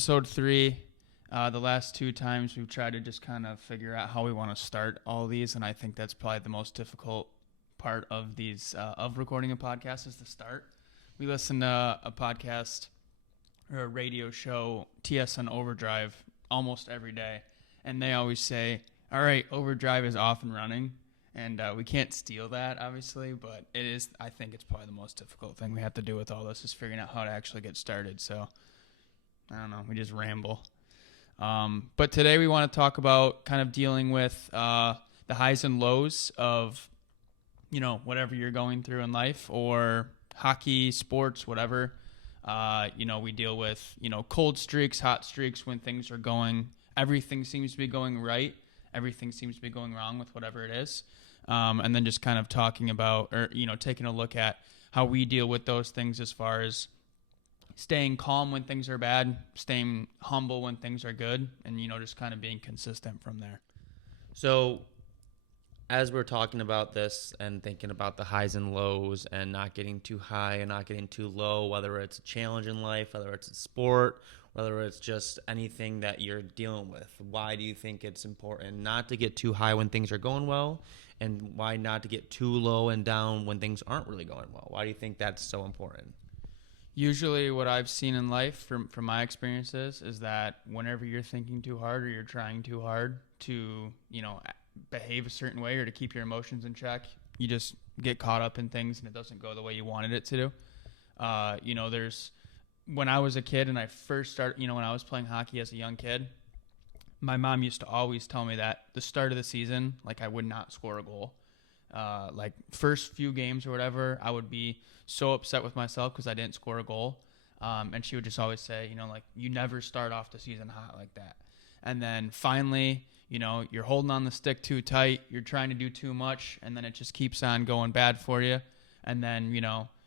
episode 3. The last 2 times we've tried to just kind of figure out how we want to start all these, and I think that's probably the most difficult part of these of recording a podcast is the start. We listen to a podcast or a radio show, TSN Overdrive, almost every day, and they always say, all right, Overdrive is off and running, and we can't steal that, obviously, but it is. I think it's probably the most difficult thing we have to do with all this is figuring out how to actually get started, so I don't know, we just ramble. But today we want to talk about kind of dealing with the highs and lows of, whatever you're going through in life, or hockey, sports, whatever. We deal with, cold streaks, hot streaks when things are going, everything seems to be going right. Everything seems to be going wrong with whatever it is. And then just kind of talking about, or, taking a look at how we deal with those things as far as staying calm when things are bad, staying humble when things are good, and, just kind of being consistent from there. So as we're talking about this and thinking about the highs and lows and not getting too high and not getting too low, whether it's a challenge in life, whether it's a sport, whether it's just anything that you're dealing with, why do you think it's important not to get too high when things are going well, and why not to get too low and down when things aren't really going well? Why do you think that's so important? Usually what I've seen in life from my experiences is that whenever you're thinking too hard or you're trying too hard to, behave a certain way or to keep your emotions in check, you just get caught up in things and it doesn't go the way you wanted it to do. When I was a kid and I first started, when I was playing hockey as a young kid, my mom used to always tell me that the start of the season, I would not score a goal. First few games or whatever, I would be so upset with myself because I didn't score a goal. And she would just always say, you never start off the season hot like that. And then finally, you're holding on the stick too tight, you're trying to do too much, and then it just keeps on going bad for you. And then,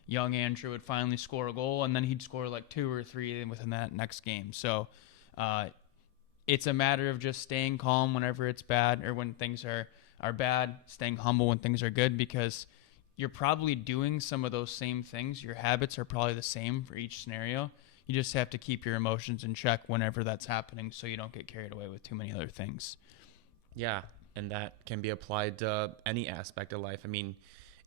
young Andrew would finally score a goal, and then he'd score 2 or 3 within that next game. So it's a matter of just staying calm whenever it's bad or when things are bad, staying humble when things are good, because you're probably doing some of those same things. Your habits are probably the same for each scenario. You just have to keep your emotions in check whenever that's happening so you don't get carried away with too many other things. Yeah, and that can be applied to any aspect of life. I mean,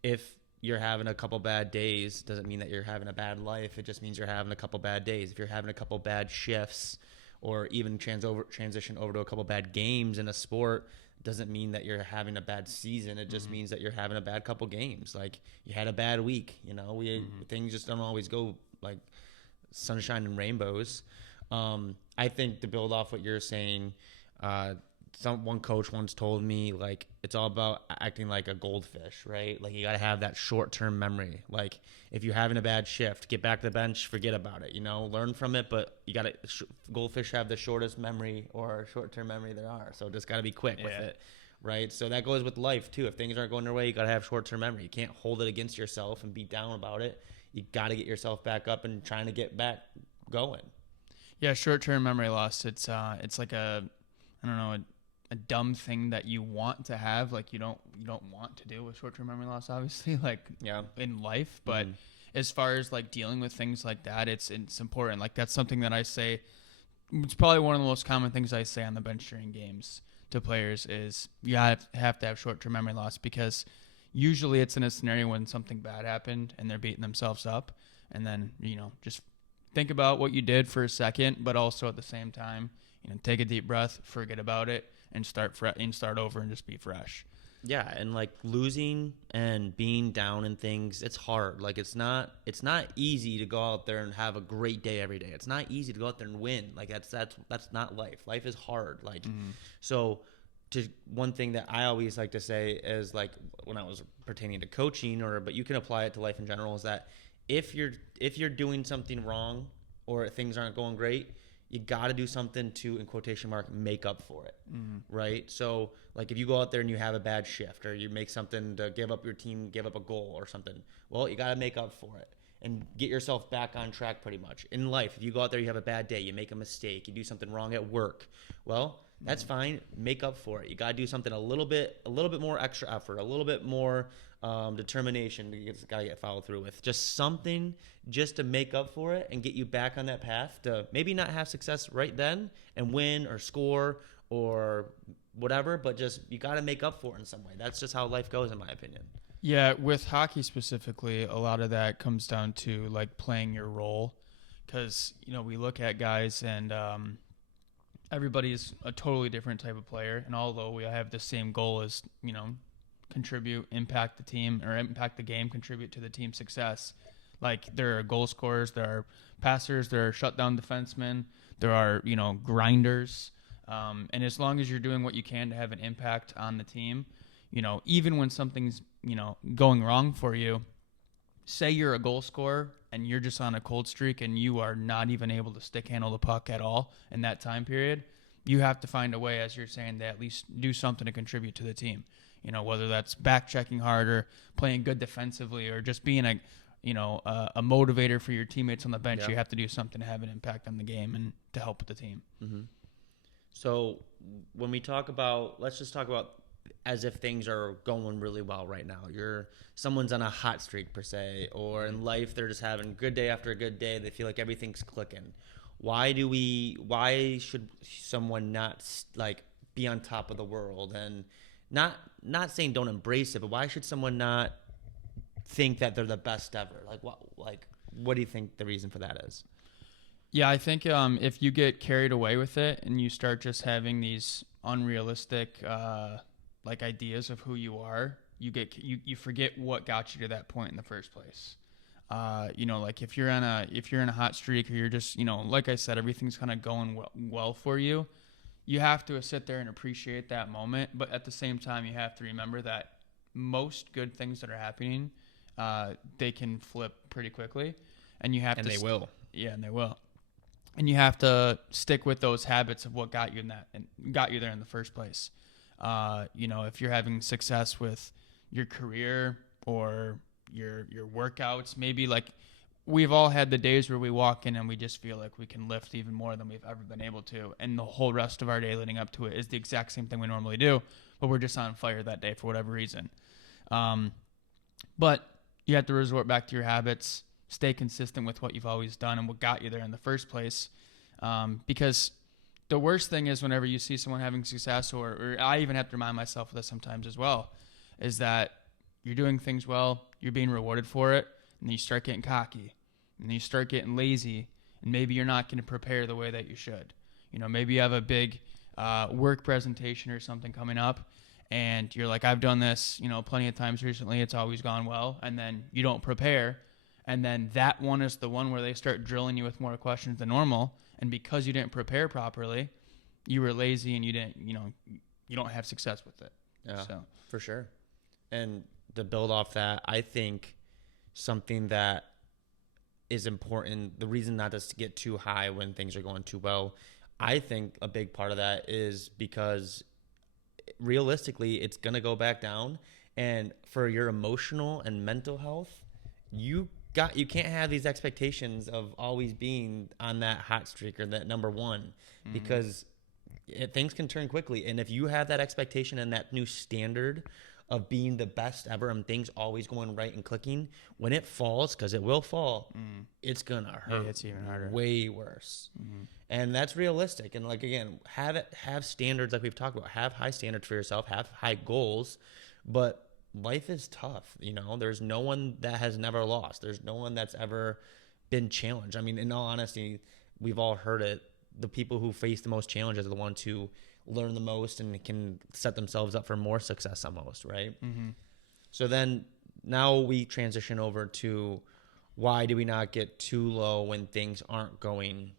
if you're having a couple bad days, doesn't mean that you're having a bad life. It just means you're having a couple bad days. If you're having a couple bad shifts or even transition over to a couple bad games in a sport, doesn't mean that you're having a bad season. It just means that you're having a bad couple games. You had a bad week, things just don't always go like sunshine and rainbows. I think to build off what you're saying, one coach once told me, it's all about acting like a goldfish, right? You got to have that short-term memory. If you're having a bad shift, get back to the bench, forget about it, learn from it, but you got to, goldfish have the shortest memory or short-term memory there are. So just got to be quick with it, right? So that goes with life too. If things aren't going your way, you got to have short-term memory. You can't hold it against yourself and be down about it. You got to get yourself back up and trying to get back going. Yeah, short-term memory loss. It's like a dumb thing that you want to have. You don't want to deal with short-term memory loss, obviously, in life. But as far as dealing with things like that, it's important. That's something that I say. It's probably one of the most common things I say on the bench during games to players is you have to have short-term memory loss, because usually it's in a scenario when something bad happened and they're beating themselves up, and then just think about what you did for a second, but also at the same time, take a deep breath, forget about it, and start over and just be fresh. Yeah, and losing and being down in things, it's hard. It's not easy to go out there and have a great day every day. It's not easy to go out there and win. That's not life. Life is hard. So one thing that I always like to say is when I was pertaining to coaching, but you can apply it to life in general, is that if you're doing something wrong or things aren't going great, you got to do something to, in quotation mark, make up for it, right? So, if you go out there and you have a bad shift, or you make something to give up your team, give up a goal or something, well, you got to make up for it. and get yourself back on track pretty much. In life, if you go out there, you have a bad day, you make a mistake, you do something wrong at work, well, that's fine. Make up for it. You got to do something a little bit more extra effort, a little bit more determination. You got to get followed through with just something just to make up for it and get you back on that path to maybe not have success right then and win or score or whatever, but just you got to make up for it in some way. That's just how life goes, in my opinion. Yeah, with hockey specifically, a lot of that comes down to like playing your role, because we look at guys and everybody's a totally different type of player, and although we have the same goal as contribute, impact the team or impact the game, contribute to the team's success. Like there are goal scorers, there are passers, there are shutdown defensemen, there are grinders, and as long as you're doing what you can to have an impact on the team, even when something's going wrong for you, say you're a goal scorer and you're just on a cold streak and you are not even able to stick handle the puck at all in that time period, you have to find a way, as you're saying, to at least do something to contribute to the team. Whether that's back checking harder, playing good defensively, or just being a motivator for your teammates on the bench. Yeah. You have to do something to have an impact on the game and to help with the team. Mm-hmm. So when we let's just talk about as if things are going really well right now. Someone's on a hot streak per se, or in life they're just having good day after a good day. They feel like everything's clicking. Why should someone not like be on top of the world and not saying don't embrace it, but why should someone not think that they're the best ever? What do you think the reason for that is? Yeah, I think if you get carried away with it and you start just having these unrealistic ideas of who you are, you forget what got you to that point in the first place. Like if you're in a hot streak, or you're just like I said, everything's kind of going well for you. You have to sit there and appreciate that moment, but at the same time, you have to remember that most good things that are happening, they can flip pretty quickly, and you have to. And they will. Yeah, and they will. And you have to stick with those habits of what got you there in the first place. If you're having success with your career or your workouts, maybe like we've all had the days where we walk in and we just feel like we can lift even more than we've ever been able to, and the whole rest of our day leading up to it is the exact same thing we normally do, but we're just on fire that day for whatever reason. But you have to resort back to your habits, stay consistent with what you've always done and what got you there in the first place, because the worst thing is whenever you see someone having success, or I even have to remind myself of this sometimes as well, is that you're doing things well, you're being rewarded for it, and then you start getting cocky, and then you start getting lazy, and maybe you're not going to prepare the way that you should. Maybe you have a big work presentation or something coming up, and you're like, I've done this, plenty of times recently, it's always gone well, and then you don't prepare, and then that one is the one where they start drilling you with more questions than normal, and because you didn't prepare properly, you were lazy and you didn't, you don't have success with it. Yeah, so for sure. And to build off that, I think something that is important, the reason not to get too high when things are going too well, I think a big part of that is because realistically it's going to go back down, and for your emotional and mental health, you can't have these expectations of always being on that hot streak or that number one, because things can turn quickly. And if you have that expectation and that new standard of being the best ever and things always going right and clicking, when it falls, because it will fall, it's gonna hurt. Yeah, it's even harder. Way worse. And that's realistic. And again, have standards like we've talked about. Have high standards for yourself. Have high goals. But life is tough. There's no one that has never lost. There's no one that's ever been challenged. I mean, in all honesty, we've all heard it. The people who face the most challenges are the ones who learn the most and can set themselves up for more success almost, right? So then now we transition over to why do we not get too low when things aren't going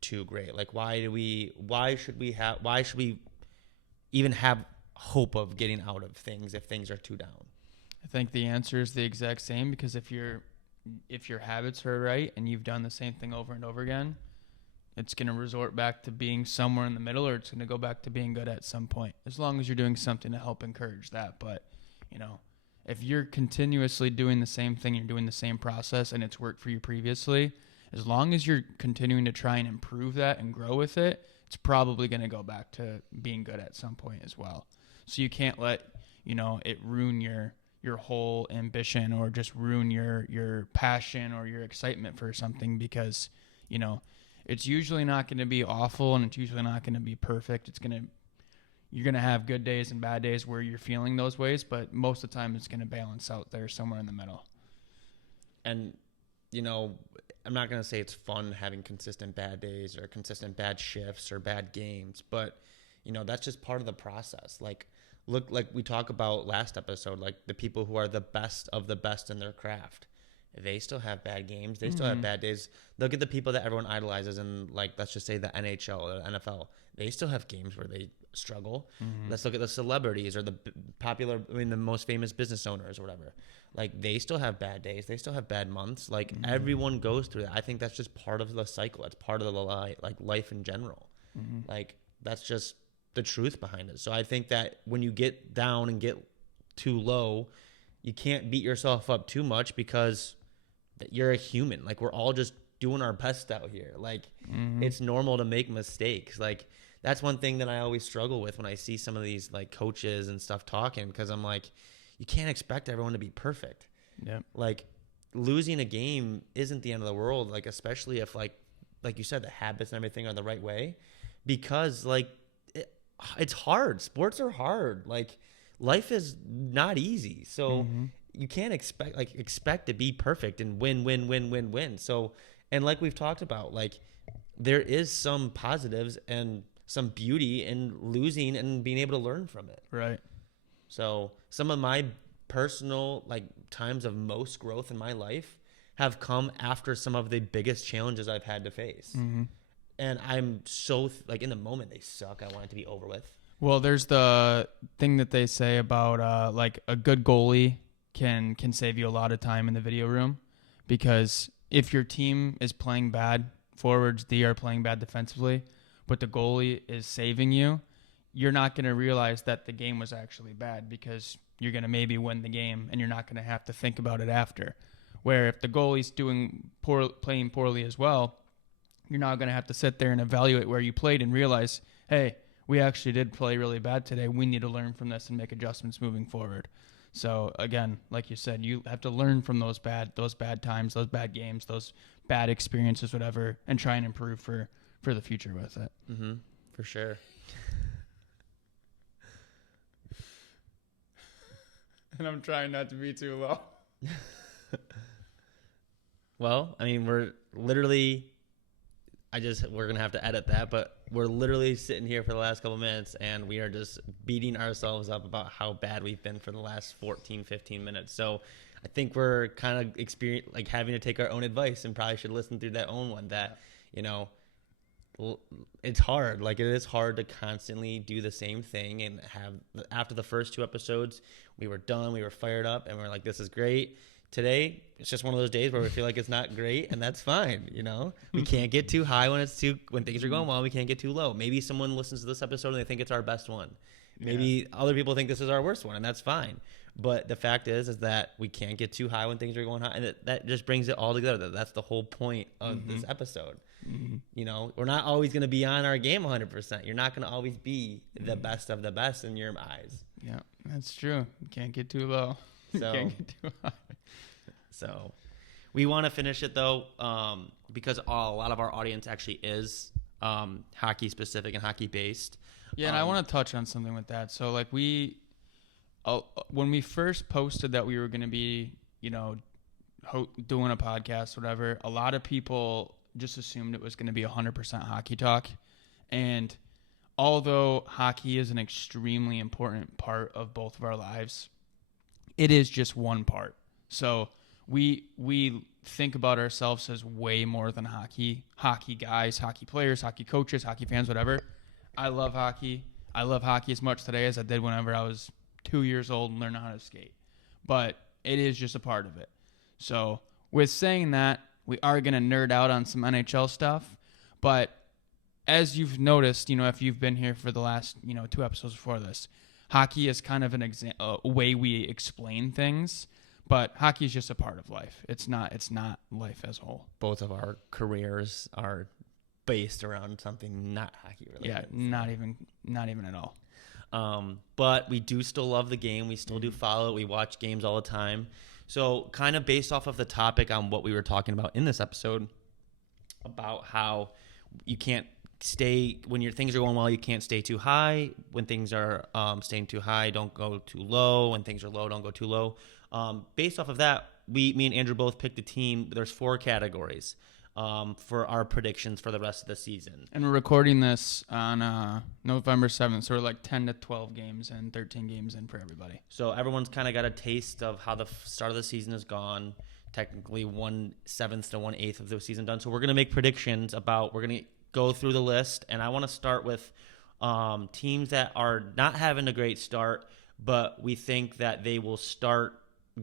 too great? Like why should we even have hope of getting out of things if things are too down? I think the answer is the exact same, because if your habits are right and you've done the same thing over and over again, it's going to resort back to being somewhere in the middle, or it's going to go back to being good at some point, as long as you're doing something to help encourage that. But, if you're continuously doing the same thing, you're doing the same process, and it's worked for you previously, as long as you're continuing to try and improve that and grow with it, it's probably going to go back to being good at some point as well. So you can't let, it ruin your whole ambition or just ruin your passion or your excitement for something, because, it's usually not going to be awful and it's usually not going to be perfect. You're going to have good days and bad days where you're feeling those ways, but most of the time it's going to balance out there somewhere in the middle. And, I'm not going to say it's fun having consistent bad days or consistent bad shifts or bad games, but, that's just part of the process. Look, like we talk about last episode, like the people who are the best of the best in their craft, they still have bad games. They still have bad days. Look at the people that everyone idolizes in, like, let's just say the NHL or the NFL. They still have games where they struggle. Let's look at the celebrities or the the most famous business owners or whatever. Like, they still have bad days. They still have bad months. Like, everyone goes through that. I think that's just part of the cycle. It's part of the life in general. Like, that's just the truth behind it. So I think that when you get down and get too low, you can't beat yourself up too much, because you're a human. Like, we're all just doing our best out here. Like, it's normal to make mistakes. Like, that's one thing that I always struggle with when I see some of these, like, coaches and stuff talking, because I'm like, you can't expect everyone to be perfect. Yeah. Like, losing a game isn't the end of the world. Like, especially if like you said, the habits and everything are the right way, because like it's hard. Sports are hard. Like, life is not easy. So you can't expect to be perfect and win. So, and like we've talked about, like, there is some positives and some beauty in losing and being able to learn from it. Right. So some of my personal, like, times of most growth in my life have come after some of the biggest challenges I've had to face. And I'm so in the moment they suck. I want it to be over with. Well, there's the thing that they say about like a good goalie can save you a lot of time in the video room, because if your team is playing bad, forwards D are playing bad defensively, but the goalie is saving you, you're not going to realize that the game was actually bad, because you're going to maybe win the game and you're not going to have to think about it after. Where if the goalie's playing poorly as well, you're not going to have to sit there and evaluate where you played and realize, hey, we actually did play really bad today. We need to learn from this and make adjustments moving forward. So again, like you said, you have to learn from those bad times, those bad games, those bad experiences, whatever, and try and improve for the future with it. For sure. And I'm trying not to be too low. Well, I mean, we're going to have to edit that, but we're literally sitting here for the last couple minutes and we are just beating ourselves up about how bad we've been for the last 14, 15 minutes. So I think we're kind of having to take our own advice, and probably should listen through that own one that, it's hard. Like, it is hard to constantly do the same thing and after the first 2 episodes, we were done, we were fired up, and we're like, this is great. Today, it's just one of those days where we feel like it's not great, and that's fine. We can't get too high when things are going well. We can't get too low. Maybe someone listens to this episode and they think it's our best one. Maybe other people think this is our worst one, and that's fine. But the fact is that we can't get too high when things are going high, and that just brings it all together. That's the whole point of this episode. We're not always going to be on our game 100%. You're not going to always be the best of the best in your eyes. Yeah, that's true. You can't get too low. So, can't get too high. So we want to finish it, though, because a lot of our audience actually is hockey specific and hockey based. Yeah, and I want to touch on something with that. So, like, when we first posted that we were going to be, doing a podcast, whatever, a lot of people just assumed it was going to be 100% hockey talk. And although hockey is an extremely important part of both of our lives, it is just one part. So we think about ourselves as way more than hockey guys, hockey players, hockey coaches, hockey fans, whatever. I love hockey. I love hockey as much today as I did whenever I was 2 years old and learned how to skate. But it is just a part of it. So with saying that, we are going to nerd out on some NHL stuff. But as you've noticed, if you've been here for the last, 2 episodes before this, hockey is kind of a way we explain things, but hockey is just a part of life. It's not life as a whole. Both of our careers are based around something not hockey related. Yeah, not even at all. But we do still love the game. We still do follow it. We watch games all the time. So kind of based off of the topic on what we were talking about in this episode about how you can't stay when your things are going well, you can't stay too high. When things are staying too high, don't go too low. When things are low, don't go too low. Based off of that, me and Andrew both picked a team. There's 4 categories for our predictions for the rest of the season. And we're recording this on November 7th, so we're like 10 to 12 games and 13 games in for everybody. So everyone's kind of got a taste of how the start of the season has gone. Technically 1/7 to 1/8 of the season done. So we're going to make predictions we're going to go through the list, and I want to start with teams that are not having a great start, but we think that they will start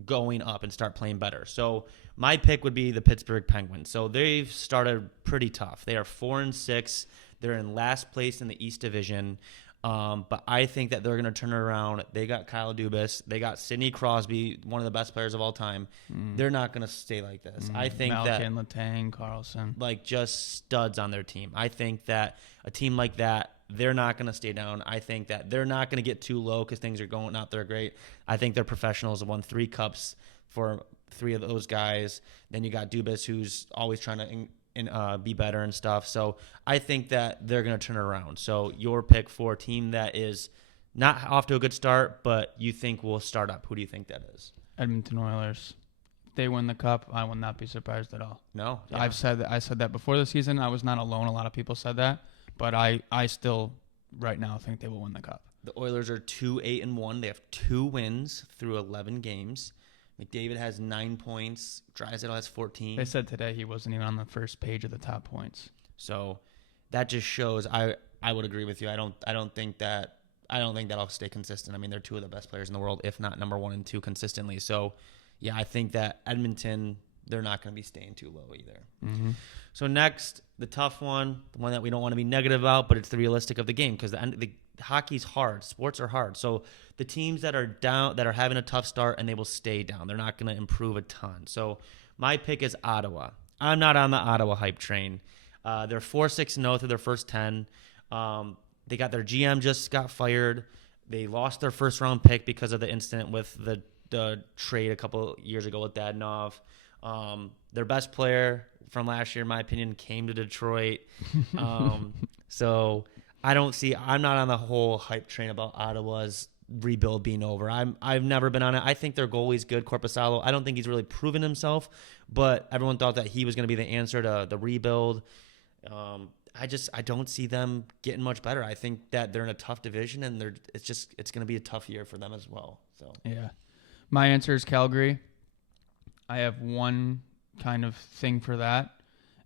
going up and start playing better. So my pick would be the Pittsburgh Penguins. So they've started pretty tough. They are 4-6. They're in last place in the East Division. But I think that they're going to turn it around. They got Kyle Dubas. They got Sidney Crosby, one of the best players of all time. They're not going to stay like this. I think Malkin, Letang, Carlson. Like just studs on their team. I think that a team like that, they're not going to stay down. I think that they're not going to get too low because things are going out there great. I think they're professionals. Have won 3 cups for 3 of those guys. Then you got Dubas, who's always trying to be better and stuff. So I think that they're going to turn it around. So your pick for a team that is not off to a good start, but you think will start up. Who do you think that is? Edmonton Oilers. If they win the cup, I will not be surprised at all. No. Yeah. I said that before the season. I was not alone. A lot of people said that. But I still right now think they will win the cup. The Oilers are 2-8-1. They have 2 wins through 11 games. McDavid has 9 points. Draisaitl has 14. They said today he wasn't even on the first page of the top points. So that just shows. I would agree with you. I don't think that'll stay consistent. I mean, they're 2 of the best players in the world, if not number 1 and 2 consistently. So yeah, I think that Edmonton, they're not going to be staying too low either. Mm-hmm. So next, the tough one, the one that we don't want to be negative about, but it's the realistic of the game because the hockey's hard. Sports are hard. So the teams that are down, that are having a tough start, and they will stay down. They're not going to improve a ton. So my pick is Ottawa. I'm not on the Ottawa hype train. They're 4-6-0 through their first 10. They got their GM just got fired. They lost their first round pick because of the incident with the trade a couple years ago with Dadonov. Their best player from last year, in my opinion, came to Detroit. So I'm not on the whole hype train about Ottawa's rebuild being over. I've never been on it. I think their goalie's good, Korpisalo. I don't think he's really proven himself, but everyone thought that he was going to be the answer to the rebuild. I don't see them getting much better. I think that they're in a tough division, and it's going to be a tough year for them as well. So yeah, my answer is Calgary. I have one kind of thing for that.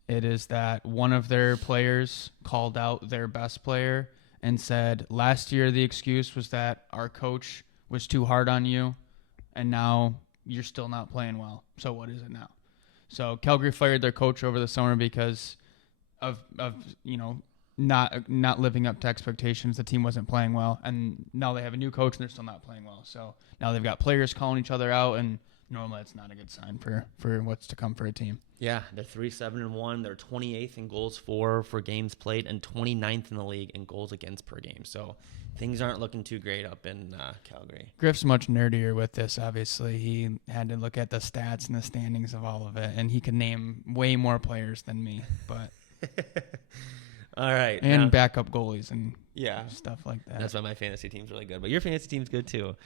It is that one of their players called out their best player and said, last year the excuse was that our coach was too hard on you, and now you're still not playing well. So what is it now? So Calgary fired their coach over the summer because of not living up to expectations. The team wasn't playing well, and now they have a new coach and they're still not playing well. So now they've got players calling each other out, and normally it's not a good sign for what's to come for a team. Yeah, they're 3-7-1. They're 28th in goals for games played and 29th in the league in goals against per game. So things aren't looking too great up in Calgary. Griff's much nerdier with this, obviously. He had to look at the stats and the standings of all of it, and he could name way more players than me. But all right. And now, backup goalies and stuff like that. That's why my fantasy team's really good. But your fantasy team's good too.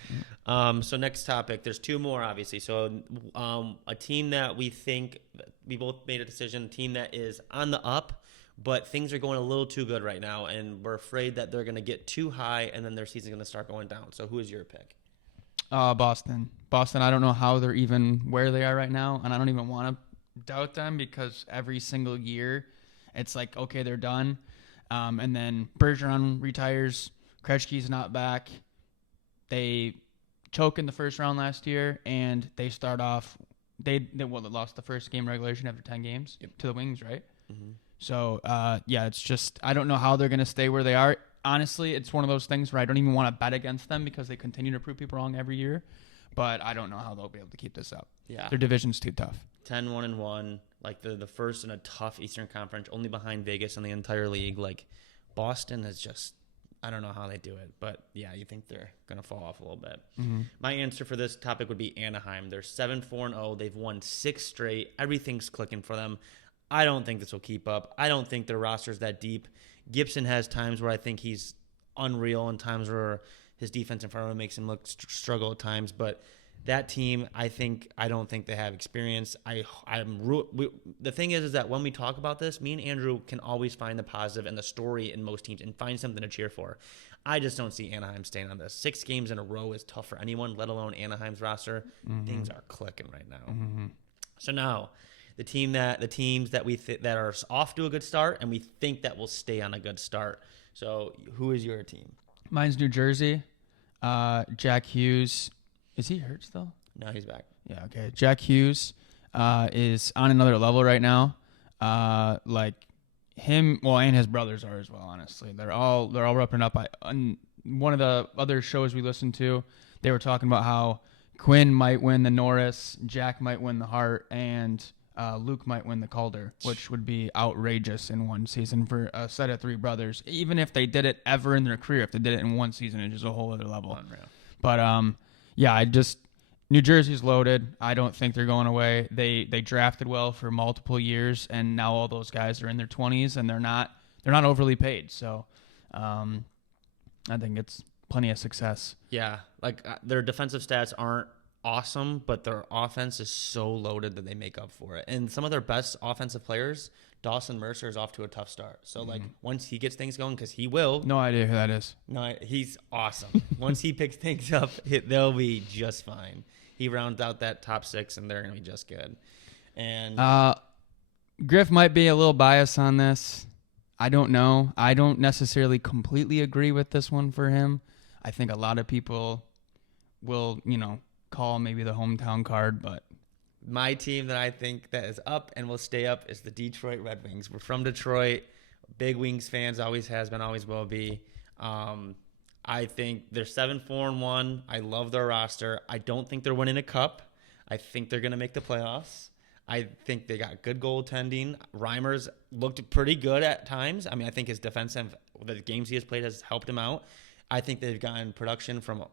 So next topic, there's 2 more, obviously. So a team that we think, we both made a decision, a team that is on the up, but things are going a little too good right now, and we're afraid that they're going to get too high, and then their season's going to start going down. So who is your pick? Boston. I don't know how they're even where they are right now, and I don't even want to doubt them because every single year it's like, okay, they're done. And then Bergeron retires. Krejci's not back. They choke in the first round last year, and they start off. They lost the first game regulation after 10 games to the Wings, right? Mm-hmm. So, it's just I don't know how they're going to stay where they are. honestly, it's one of those things where I don't even want to bet against them because they continue to prove people wrong every year. But I don't know how they'll be able to keep this up. Yeah. Their division's too tough. 10-1-1, like the first in a tough Eastern Conference, only behind Vegas in the entire league. Like Boston is just, I don't know how they do it, but yeah, you think they're gonna fall off a little bit. Mm-hmm. My answer for this topic would be Anaheim. They're 7-4-0. They've won 6 straight. Everything's clicking for them. I don't think this will keep up. I don't think their roster's that deep. Gibson has times where I think he's unreal and times where his defense in front of him makes him look struggle at times, but that team, I don't think they have experience. The thing is that when we talk about this, me and Andrew can always find the positive and the story in most teams and find something to cheer for. I just don't see Anaheim staying on this. 6 games in a row is tough for anyone, let alone Anaheim's roster. Mm-hmm. Things are clicking right now. Mm-hmm. So now, the teams that that are off to a good start and we think that will stay on a good start. So who is your team? Mine's New Jersey. Jack Hughes. Is he hurt still? No, he's back. Yeah, okay. Jack Hughes is on another level right now. Like him, well, and his brothers are as well, honestly. They're all repping up. On one of the other shows we listened to, they were talking about how Quinn might win the Norris, Jack might win the Hart, and Luke might win the Calder, which would be outrageous in one season for a set of 3 brothers. Even if they did it ever in their career, if they did it in one season, it's just a whole other level. Unreal. But yeah, New Jersey's loaded. I don't think they're going away. They drafted well for multiple years, and now all those guys are in their 20s, and they're not overly paid. So I think it's plenty of success. Yeah, like their defensive stats aren't awesome, but their offense is so loaded that they make up for it. And some of their best offensive players, Dawson Mercer, is off to a tough start. So like once he gets things going, because he will. No idea who that is. No, he's awesome. Once he picks things up, they'll be just fine. He rounds out that top 6, and they're gonna be just good. And Griff might be a little biased on this. I don't know. I don't necessarily completely agree with this one for him. I think a lot of people will, call maybe the hometown card, but my team that I think that is up and will stay up is the Detroit Red Wings. We're from Detroit. Big Wings fans, always has been, always will be. I think they're 7-4-1. I love their roster. I don't think they're winning a cup. I think they're going to make the playoffs. I think they got good goaltending. Reimer's looked pretty good at times. I mean, I think his defensive, the games he has played has helped him out. I think they've gotten production from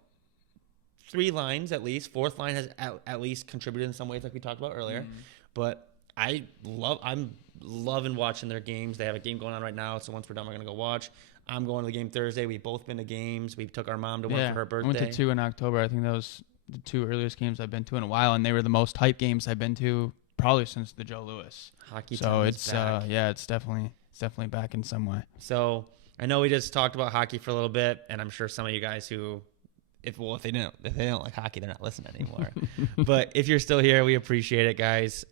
3 lines at least. 4th line has at least contributed in some ways, like we talked about earlier. But I'm loving watching their games. They have a game going on right now, so once we're done, we're gonna go watch. I'm going to the game Thursday. We've both been to games. We took our mom to one for her birthday. I went to 2 in October. I think that was the 2 earliest games I've been to in a while, and they were the most hype games I've been to probably since the Joe Louis. Hockey. So it's it's definitely back in some way. So I know we just talked about hockey for a little bit, and I'm sure some of you guys who, if they don't like hockey, they're not listening anymore. But if you're still here, we appreciate it, guys.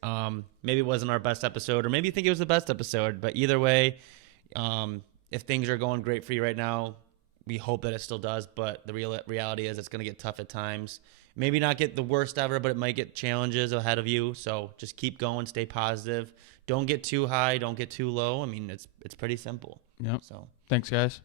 Maybe it wasn't our best episode, or maybe you think it was the best episode. But either way, if things are going great for you right now, we hope that it still does. But the reality is it's going to get tough at times. Maybe not get the worst ever, but it might get challenges ahead of you. So just keep going, stay positive. Don't get too high, don't get too low. I mean, it's pretty simple. Yep. So thanks, guys.